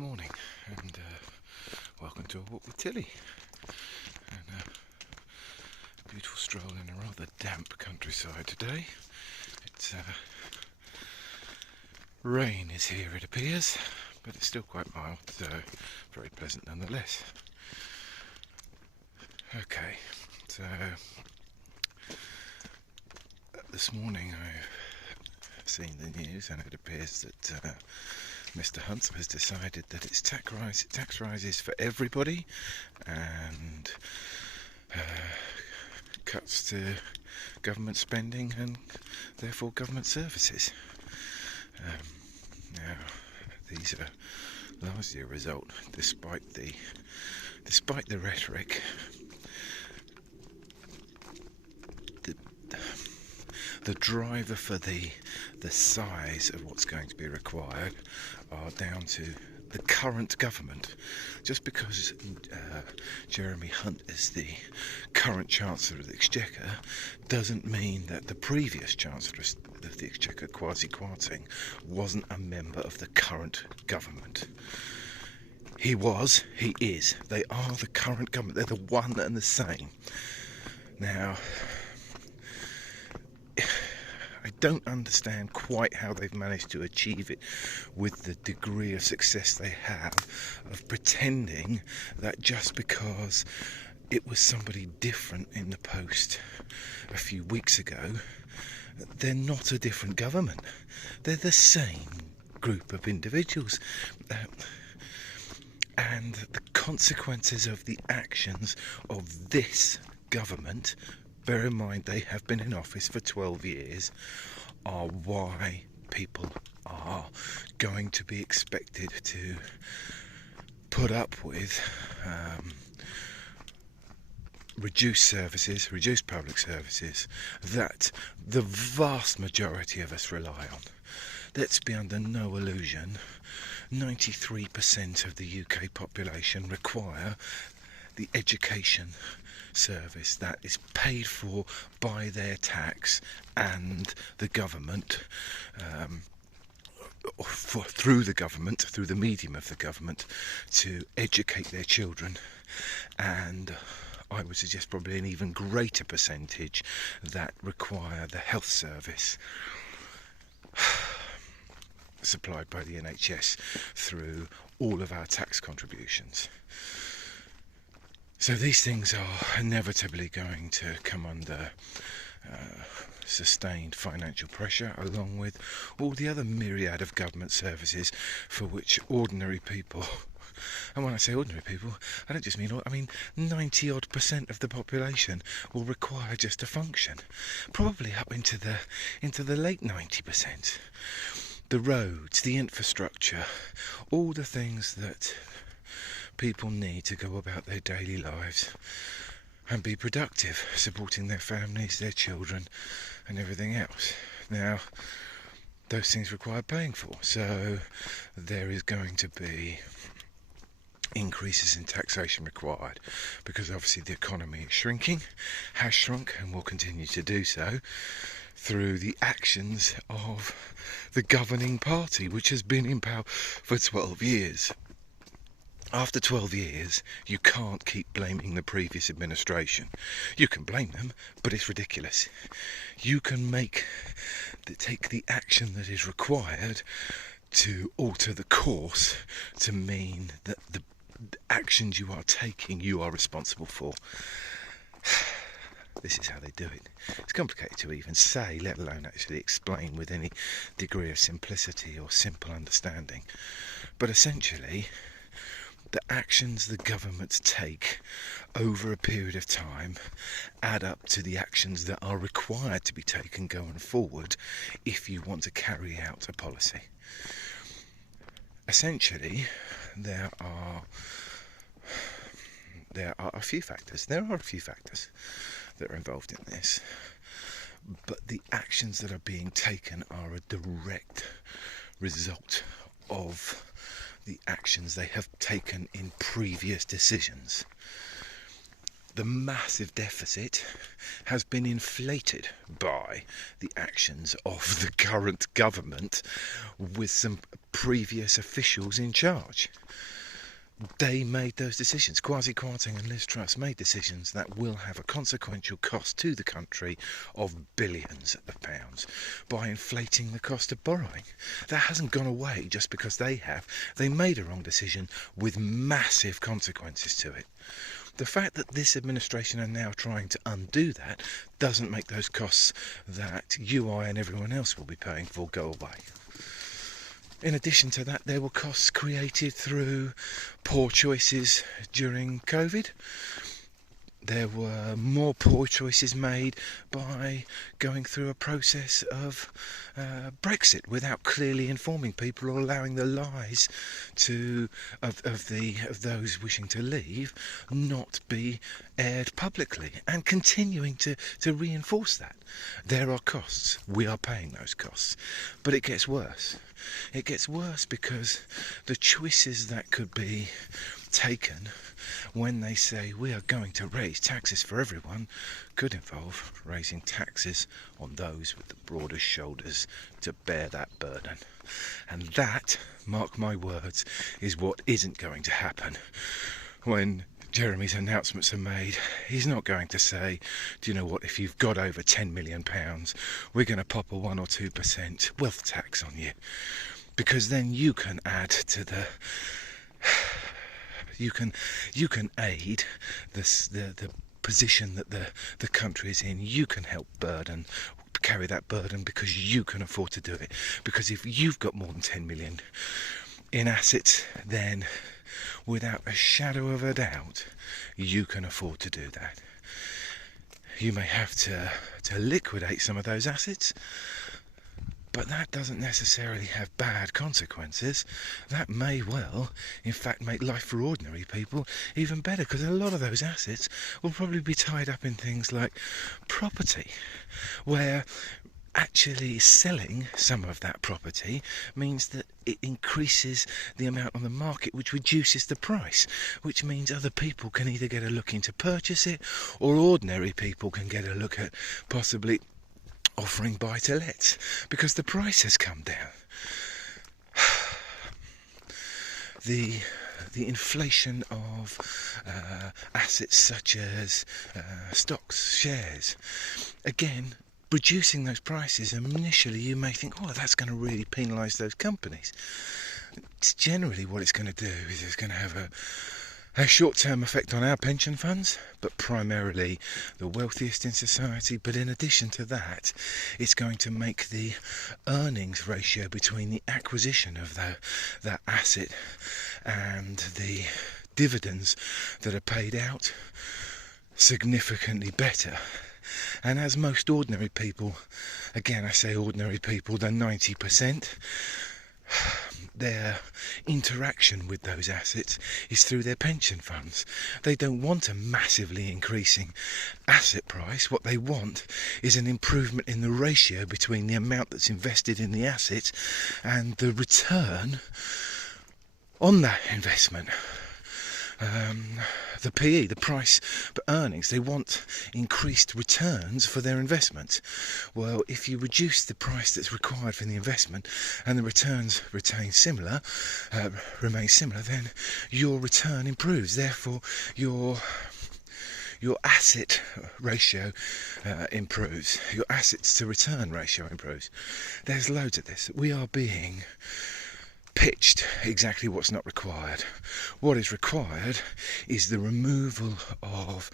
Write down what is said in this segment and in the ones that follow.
Morning, and welcome to a walk with Tilly, and a beautiful stroll in a rather damp countryside today. It's rain is here, it appears, but it's still quite mild, so very pleasant nonetheless. Okay, so this morning I've seen the news, and it appears that Mr. Hunt has decided that it's tax rises for everybody, and cuts to government spending and therefore government services. Now, these are largely a result, despite the rhetoric. The driver for the size of what's going to be required are down to the current government. Just because Jeremy Hunt is the current Chancellor of the Exchequer doesn't mean that the previous Chancellor of the Exchequer, Kwasi Kwarteng, wasn't a member of the current government. He was, he is. They are the current government. They're the one and the same. Now, I don't understand quite how they've managed to achieve it with the degree of success they have of pretending that just because it was somebody different in the post a few weeks ago, they're not a different government. They're the same group of individuals. And the consequences of the actions of this government, bear in mind they have been in office for 12 years, are why people are going to be expected to put up with reduced public services that the vast majority of us rely on. Let's be under no illusion, 93% of the UK population require the education service that is paid for by their tax and the government, through the medium of the government, to educate their children. And I would suggest probably an even greater percentage that require the health service supplied by the NHS through all of our tax contributions. So these things are inevitably going to come under sustained financial pressure, along with all the other myriad of government services for which ordinary people, and when I say ordinary people, I don't just mean, 90% of the population will require just to function, probably up into the late 90%. The roads, the infrastructure, all the things that people need to go about their daily lives and be productive, supporting their families, their children, and everything else. Now, those things require paying for, so there is going to be increases in taxation required, because obviously the economy is shrinking, has shrunk, and will continue to do so through the actions of the governing party, which has been in power for 12 years. After 12 years, you can't keep blaming the previous administration. You can blame them, but it's ridiculous. You can take the action that is required to alter the course to mean that the actions you are taking, you are responsible for. This is how they do it. It's complicated to even say, let alone actually explain with any degree of simplicity or simple understanding. But essentially, the actions the governments take over a period of time add up to the actions that are required to be taken going forward if you want to carry out a policy. Essentially, there are a few factors. There are a few factors that are involved in this, but the actions that are being taken are a direct result of the actions they have taken in previous decisions. the massive deficit has been inflated by the actions of the current government with some previous officials in charge. They made those decisions. Kwasi Kwarteng and Liz Truss made decisions that will have a consequential cost to the country of billions of pounds by inflating the cost of borrowing. That hasn't gone away just because they have. They made a wrong decision with massive consequences to it. The fact that this administration are now trying to undo that doesn't make those costs that you, I and everyone else will be paying for go away. In addition to that, there were costs created through poor choices during COVID. There were more poor choices made by going through a process of Brexit without clearly informing people or allowing the lies of those wishing to leave not be aired publicly, and continuing to reinforce that. There are costs. We are paying those costs. But it gets worse. It gets worse because the choices that could be taken when they say we are going to raise taxes for everyone could involve raising taxes on those with the broadest shoulders to bear that burden. And that, mark my words, is what isn't going to happen when Jeremy's announcements are made. He's not going to say, do you know what, if you've got over £10 million, we're going to pop a 1 or 2% wealth tax on you. Because then you can add to the... You can aid the position that the country is in. You can help carry that burden because you can afford to do it. Because if you've got more than 10 million in assets, then without a shadow of a doubt, you can afford to do that. You may have to liquidate some of those assets, but that doesn't necessarily have bad consequences. That may well, in fact, make life for ordinary people even better, because a lot of those assets will probably be tied up in things like property, where actually selling some of that property means that it increases the amount on the market, which reduces the price, which means other people can either get a look into purchase it, or ordinary people can get a look at possibly offering buy-to-lets because the price has come down. The inflation of assets such as stocks, shares, again, reducing those prices, and initially you may think, oh, that's going to really penalise those companies. It's generally what it's going to do is it's going to have a short-term effect on our pension funds, but primarily the wealthiest in society. But in addition to that, it's going to make the earnings ratio between the acquisition of that asset and the dividends that are paid out significantly better. And as most ordinary people, again I say ordinary people, they're 90%, their interaction with those assets is through their pension funds. They don't want a massively increasing asset price. What they want is an improvement in the ratio between the amount that's invested in the asset and the return on that investment. The PE, the price per earnings, they want increased returns for their investment. Well, if you reduce the price that's required for the investment and the returns remain similar, then your return improves. Therefore, your asset ratio improves. Your assets to return ratio improves. There's loads of this. We are being pitched exactly what's not required. What is required is the removal of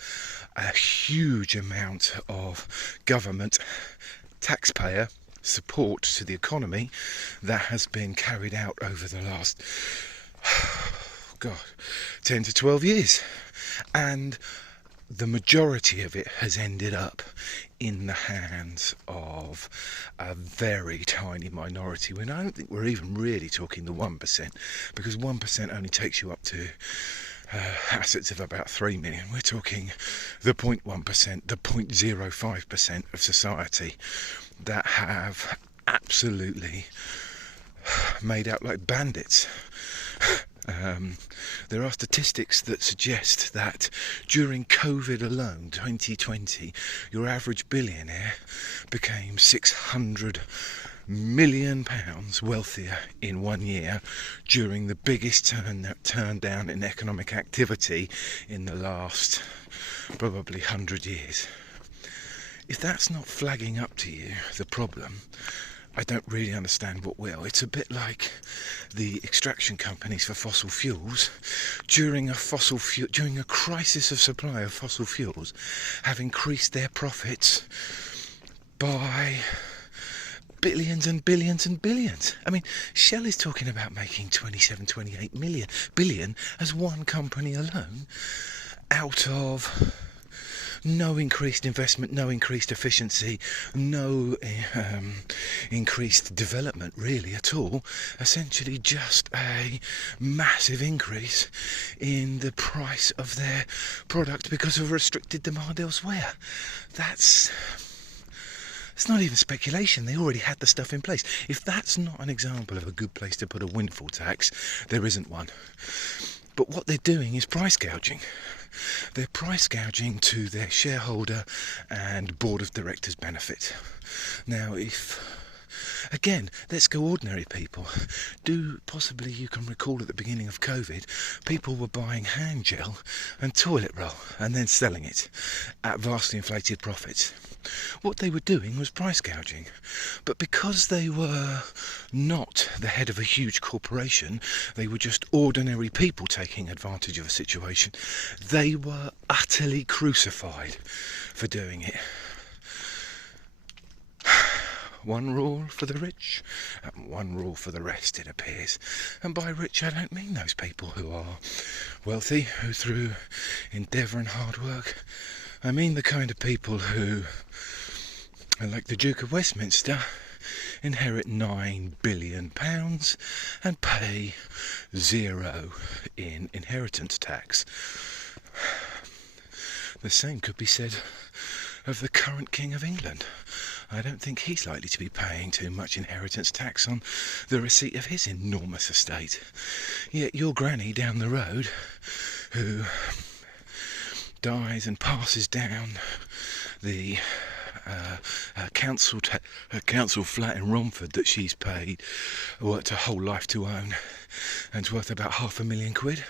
a huge amount of government taxpayer support to the economy that has been carried out over the last 10 to 12 years, and the majority of it has ended up in the hands of a very tiny minority. When I don't think we're even really talking the 1%, because 1% only takes you up to assets of about 3 million. We're talking the 0.1%, the 0.05% of society that have absolutely made out like bandits. There are statistics that suggest that during COVID alone, 2020, your average billionaire became £600 million wealthier in 1 year during the biggest turn down in economic activity in the last probably 100 years. If that's not flagging up to you the problem, I don't really understand what will. It's a bit like the extraction companies for fossil fuels during a crisis of supply of fossil fuels have increased their profits by billions and billions and billions. I mean, Shell is talking about making 28 billion as one company alone out of no increased investment, no increased efficiency, no increased development really at all. Essentially just a massive increase in the price of their product because of restricted demand elsewhere. It's not even speculation. They already had the stuff in place. If that's not an example of a good place to put a windfall tax, there isn't one. But what they're doing is price gouging. They're price gouging to their shareholder and board of directors benefit. Now, again, let's go ordinary people. Possibly you can recall at the beginning of COVID, people were buying hand gel and toilet roll and then selling it at vastly inflated profits. What they were doing was price gouging. But because they were not the head of a huge corporation, they were just ordinary people taking advantage of a situation, they were utterly crucified for doing it. One rule for the rich, and one rule for the rest, it appears. And by rich, I don't mean those people who are wealthy, who through endeavour and hard work, I mean the kind of people who, like the Duke of Westminster, inherit £9 billion and pay 0 in inheritance tax. The same could be said of the current King of England. I don't think he's likely to be paying too much inheritance tax on the receipt of his enormous estate. Yet your granny down the road, who dies and passes down the council flat in Romford that she's worked her whole life to own, and it's worth about £500,000,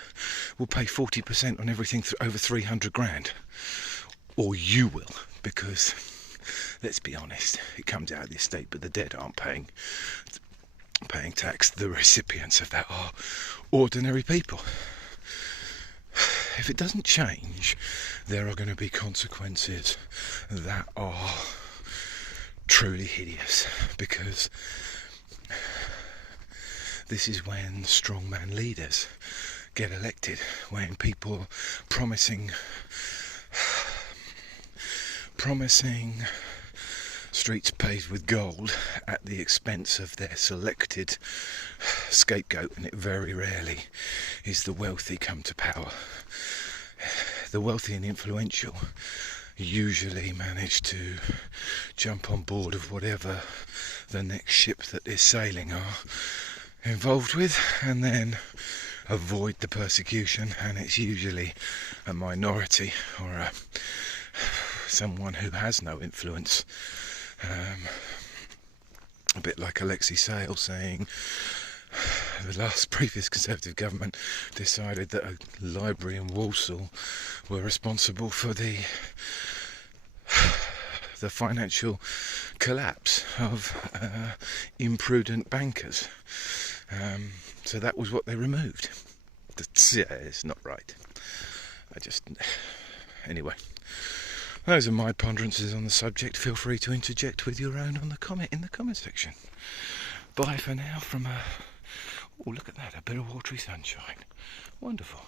will pay 40% on everything over 300 grand. Or you will, because let's be honest, it comes out of the estate, but the dead aren't paying tax. The recipients of that are ordinary people. If it doesn't change, there are going to be consequences that are truly hideous, because this is when strongman leaders get elected, when people promising streets paved with gold at the expense of their selected scapegoat, and it very rarely is the wealthy come to power. The wealthy and influential usually manage to jump on board of whatever the next ship that is sailing are involved with, and then avoid the persecution, and it's usually a minority or someone who has no influence. A bit like Alexei Sayle saying the last previous Conservative government decided that a library in Walsall were responsible for the financial collapse of imprudent bankers. So that was what they removed. It's not right. Anyway. Those are my ponderances on the subject. Feel free to interject with your own in the comment section. Bye for now from oh, look at that, a bit of watery sunshine. Wonderful.